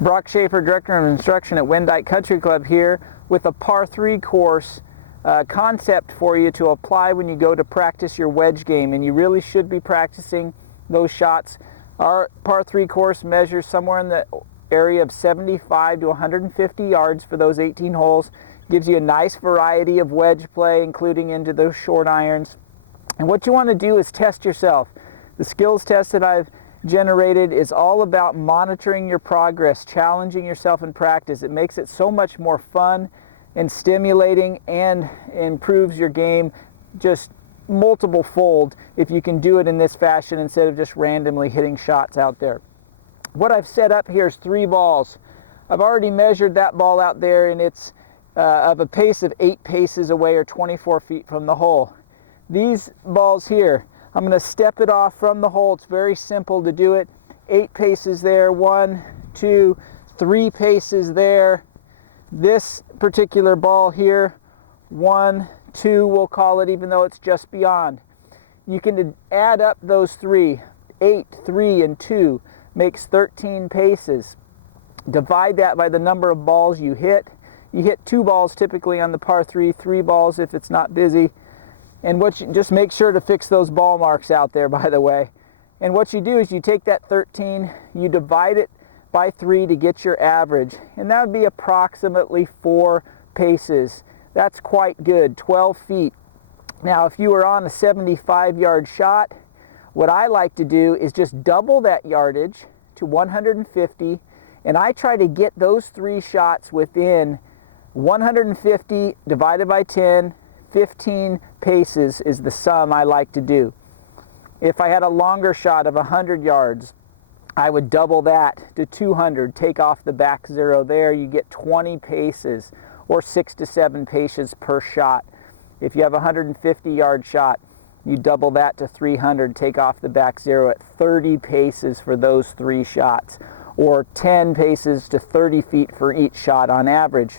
Brock Schaefer, Director of Instruction at Wendike Country Club here with a par 3 course concept for you to apply when you go to practice your wedge game, and you really should be practicing those shots. Our par 3 course measures somewhere in the area of 75 to 150 yards for those 18 holes. Gives you a nice variety of wedge play, including into those short irons. And what you want to do is test yourself. The skills test that I've generated is all about monitoring your progress, challenging yourself in practice. It makes it so much more fun and stimulating and improves your game just multiple fold if you can do it in this fashion instead of just randomly hitting shots out there. What I've set up here is 3 balls. I've already measured that ball out there, and it's of a pace of 8 paces away, or 24 feet from the hole. These balls here, I'm going to step it off from the hole. It's very simple to do it. 8 paces there, 1, 2, 3 paces there. This particular ball here, 1, 2, we'll call it, even though it's just beyond. You can add up those 3. 8, 3, and 2 makes 13 paces. Divide that by the number of balls you hit. You hit 2 balls typically on the par 3, 3 balls if it's not busy. And just make sure to fix those ball marks out there, by the way. And what you do is you take that 13, you divide it by 3 to get your average. And that would be approximately 4 paces. That's quite good, 12 feet. Now, if you were on a 75-yard shot, what I like to do is just double that yardage to 150, and I try to get those 3 shots within 150 divided by 10, 15 paces is the sum I like to do. If I had a longer shot of 100 yards, I would double that to 200, take off the back 0 there. You get 20 paces, or 6 to 7 paces per shot. If you have a 150-yard shot, you double that to 300, take off the back 0 at 30 paces for those 3 shots, or 10 paces to 30 feet for each shot on average.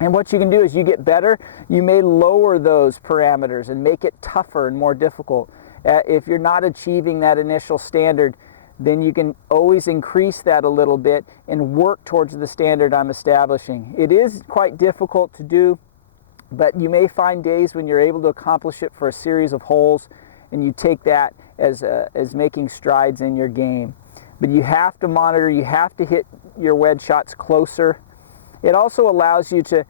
And what you can do is you get better, you may lower those parameters and make it tougher and more difficult. If you're not achieving that initial standard, then you can always increase that a little bit and work towards the standard I'm establishing. It is quite difficult to do, but you may find days when you're able to accomplish it for a series of holes, and you take that as making strides in your game. But you have to monitor, you have to hit your wedge shots closer. It also allows you to,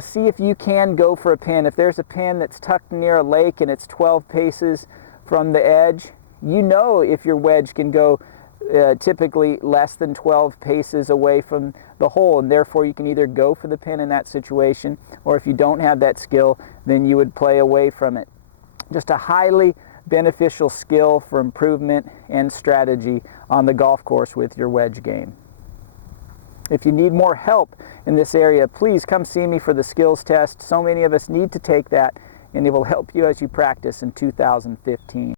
see if you can go for a pin. If there's a pin that's tucked near a lake and it's 12 paces from the edge, if your wedge can go typically less than 12 paces away from the hole, and therefore you can either go for the pin in that situation, or if you don't have that skill, then you would play away from it. Just a highly beneficial skill for improvement and strategy on the golf course with your wedge game. If you need more help in this area, please come see me for the skills test. So many of us need to take that, and it will help you as you practice in 2015.